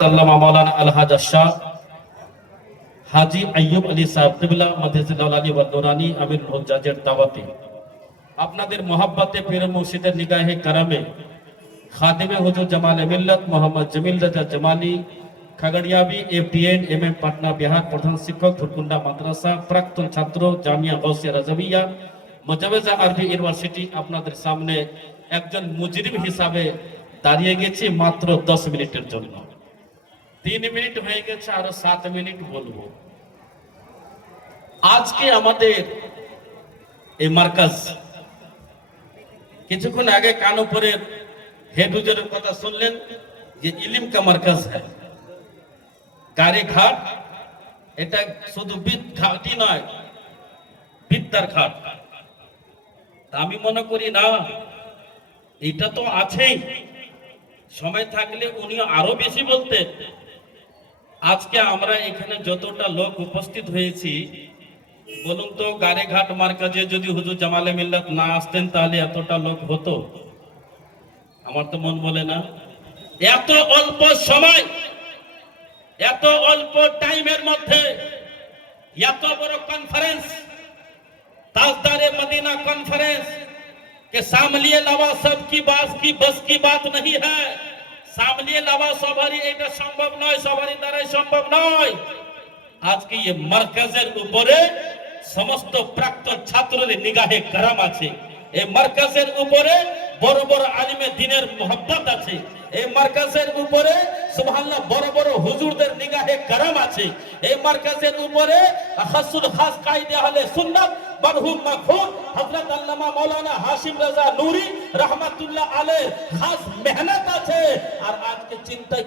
আল্লামা মাওলানা আলহাজ শাহ হাজি আইয়ুব আলী সাহেব কিবলা মাদ্রাসাতুল আলী ওয়া নুরানি আমিরুল হুজ্জাজের দাওয়াতে আপনাদের মোহাব্বতে পীর মুর্শিদের নিগাহে কারামে খাদিমে হুজুর জামালে মিল্লাত মোহাম্মদ জমিল রাজা জামালি খাগড়িয়াবি এফডিএন এমএম পাটনা বিহার প্রধান শিক্ষক ফুরকুন্ডা মাদ্রাসা প্রাক্তন ছাত্র জামিয়া গাউসিয়া রাজাবিয়া মুজাওয়াজা আরবি ইউনিভার্সিটি আপনাদের সামনে একজন মুজরিম হিসাবে দাঁড়িয়ে গেছি মাত্র 10 মিনিটের জন্য। 3 মিনিট হয়ে গেছে, আরো 7 মিনিট বলবো। আজকে আমাদের এই মার্কাজ, কিছুক্ষণ আগে কানপুরের হেড হুজুরের কথা শুনলেন যে ইলিম কা মার্কাজ হ্যায় গাড়িঘাট, এটা শুধু ঘাটই নয়, বিদ্যার ঘাট। আমি মনে করি না, এটা তো আছেই, সময় থাকলে উনি আরো বেশি বলতেন। আজকে আমরা এখানে যতটা লোক উপস্থিত হয়েছি, বলুন তো গাড়িঘাট মার্কাজে যদি হুজুর জামালে মিল্লাত না আসতেন তাহলে এতটা লোক হতো? আমার তো মন বলে না। এত অল্প সময়, এত অল্প টাইমের মধ্যে এত বড় কনফারেন্স, ताजदारे मदीना कॉन्फ्रेंस के सामलिए लावा सब की बात की बस की बात नहीं है। सामलिए लावा सबारी এটা সম্ভব নয়, সবারই দ্বারাই সম্ভব নয়। আজকে এই মার্কাজের উপরে সমস্ত প্রাক্তন ছাত্রদের নিগাহে কারাম আছে। এই মার্কাজের উপরে বড় বড় আলিমে দ্বীনের মোহাব্বত আছে। এই মার্কাজের উপরে সুবহানাল্লাহ বড় বড় হুজুরদের নিগাহে কারাম আছে। এই মার্কাজের উপরে খাসুল খাস কায়দে আহলে সুন্নাত মরহুম মাগফুর হযরত আল্লামা মাওলানা হাশিম রাজা নূরি রাহমাতুল্লাহ আলাইহি খাস মেহনত আছে। আর আজকে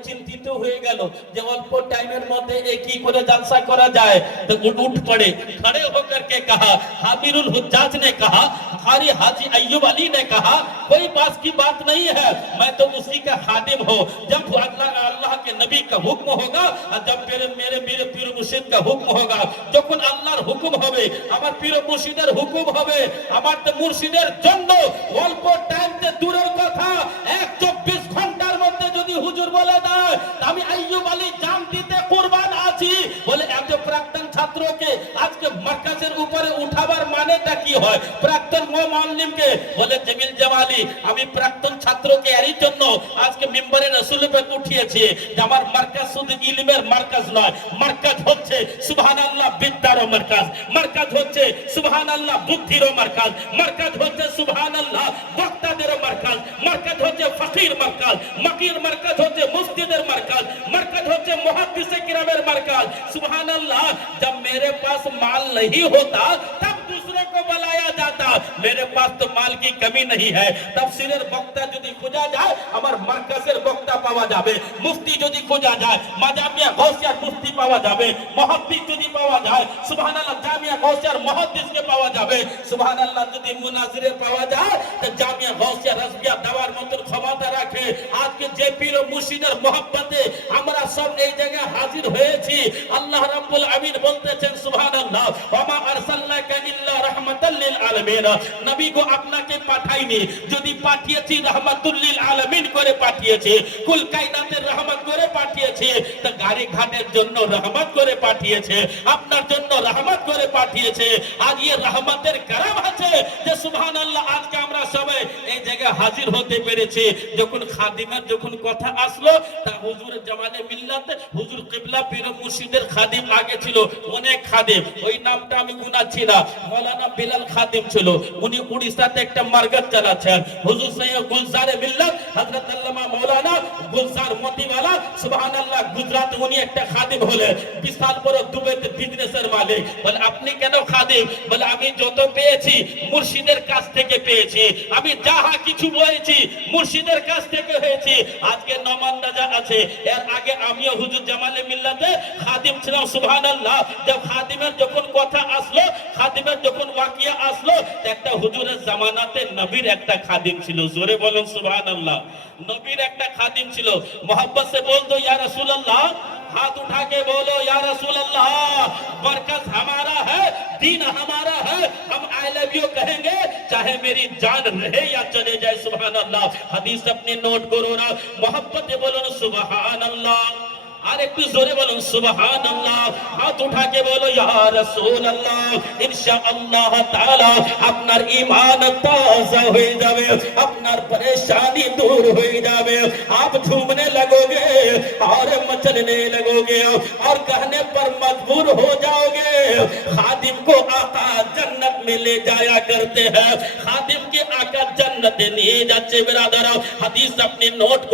চিন্তিত হয়ে গেল যে অল্প টাইমের মধ্যে কি করে জলসা করা যায়। তো উঠ পড়ে, खड़े होकर के कहा, हामिरुल हुज्जाज ने कहा, कारी हाजी अय्यूब अली ने कहा, कोई बात की बात नहीं है, मैं तो उसी का खादिम हूं। जब अल्लाह के नबी का हुक्म होगा और जब मेरे पीर मुर्शिद का हुक्म होगा, যখন আল্লাহর হুকুম হবে, আমার পীর মুর্শিদের হুকুম হবে, আমার তো মুর্শিদের জন্য অল্প টাইমতে দূরের কথা 1-24 ঘন্টার মধ্যে যদি হুজুর বলে দেয় আমি আইয়ুব আলী জান দিতে কুরবান আছি, বলে এত প্রাক্তন ছাত্রকে আজকে মার্কাজের উপরে উঠাবার মানেটা কি হয়? প্রাক্তন মুআল্লিমকে বলে জমিল জামালি আমি প্রাক্তন ছাত্রকে এরই জন্য আজকে মিম্বরে রাসূল পে উঠিয়েছি যে আমার মার্কাজ শুধু ইলমের মার্কাজ নয়, মার্কাজ হচ্ছে সুবহানাল্লাহ বিদ্যার মার্কাজ, মার্কাজ হচ্ছে সুবহানাল্লাহ বুদ্ধির মার্কাজ, মার্কাজ হচ্ছে সুবহানাল্লাহ বক্তাদের মার্কাজ, মার্কাজ হচ্ছে ফকির মার্কাজ, মকির মার্কাজ হচ্ছে মুফতিদের মার্কাজ, মার্কাজ হচ্ছে মুহাদ্দিসে কিরামের মার্কাজ। সুবহানাল্লাহ जब मेरे पास माल नहीं होता तब दूसरों को बुलाया जाता, मेरे पास तो माल की कमी नहीं है। तफसीরের বক্তা যদি খোঁজা যায় আমার মার্কাজের বক্তা পাওয়া যাবে, মুফতি যদি খোঁজা যায় মাজামিয়া গাউসিয়ার মুফতি পাওয়া যাবে, মুহাদ্দিস যদি পাওয়া যায় সুবহানাল্লাহ জামিয়া গাউসিয়ার মুহাদ্দিসকে পাওয়া যাবে, সুবহানাল্লাহ যদি মুনাজিরে পাওয়া যায় তো জামিয়া গাউসিয়া রাজবিয়া দেওয়ার মতো ক্ষমতা রাখে। আজকে যে পীর ও মুর্শিদের মোহাব্বতে আমরা সব এই জায়গায় হাজির হয়েছি। আল্লাহ রাব্বুল আমিন বলতেছেন সুবহানাল্লাহ ওয়া মা আরসালনাকা ইল্লা রাহমাতাল লিল আলামিন, নবী গো আপনাকে পাঠাইনি, যদি পাঠিয়েছি রাহমাতুল লিল আলামিন করে পাঠিয়েছি, কুল কায়নাতের রহমত করে পাঠিয়েছি, তা গাড়ি ঘাটের জন্য রহমত করে পাঠিয়েছে, আপনার জন্য রহমত করে পাঠিয়েছে। আজ এই রহমতের কারাম আছে যে সুবহানাল্লাহ আজকে আমরা সবাই এই জায়গায় হাজির হতে পেরেছি। যখন খাদিমের যখন কথা আসলো তা হুজুর জামালে মিল্লাত হুজুর কিবলা পীর মুর্শিদের খাদিম আগে ছিল অনেক খাদিম, ওই নামটা আমি গুনাচ্ছি না, মাওলানা বিলাল খাদিম ছিল, উনি উড়িষ্যাতে একটা মার্কাজ চালাচ্ছেন। হুজুর সৈয়দ গুলজারে মিল্লাত হযরত আল্লামা মাওলানা গুলজার মতিওয়ালা সুবহানাল্লাহ গুজরাতে উনি একটা খাদিম হলেন, বিশাল বড় দুবাইতে বিজনেসের মালিক। বলে আপনি কেন খাদিম? বলে আমি যত পেয়েছি মুর্শিদের কাছ থেকে পেয়েছি, আমি যাহা কিছু বলেছি মুর্শিদের কাছ থেকে হয়েছি। আজকে নমান্দাজা আছে, এর আগে আমিও হুজুর জামালে মিল্লাতে খাদিম ছিলাম। সুবহানাল্লাহ জব খাদিমের যখন কথা আসলো, খাদিমের যখন ওয়াকিয়া আসলো, একটা হুজুরের জামানাতে নবীর একটা খাদিম ছিল, জোরে বলেন সুবহানাল্লাহ, নবীর একটা খাদিম ছিল, मोहब्बत से बोल दो या रसूल अल्लाह, हाथ उठा के बोलो या रसूल अल्लाह, मरकज हमारा है, दीन हमारा है, हम आई लव यू कहेंगे चाहे मेरी जान रहे या चले जाए। सुभान अल्लाह, हदीस अपने नोट करो ना, मोहब्बत बोलो ना सुभान अल्लाह। আর একটু জোরে বলুন সুবহানাল্লাহ। হাত উঠা के बोलो या रसूल अल्लाह। इंशाअल्लाह ताला আপনার ঈমান ताजा হয়ে যাবে, আপনার परेशानी दूर হয়ে যাবে। आप झूमने लगोगे और मचलने लगोगे और कहने पर मजबूर हो जाओगे। खादिम को आका जन्नत में ले जाया करते हैं, खादिम के आका जन्नत নিয়ে যাচ্ছে। बिरादर হাদিস अपने नोट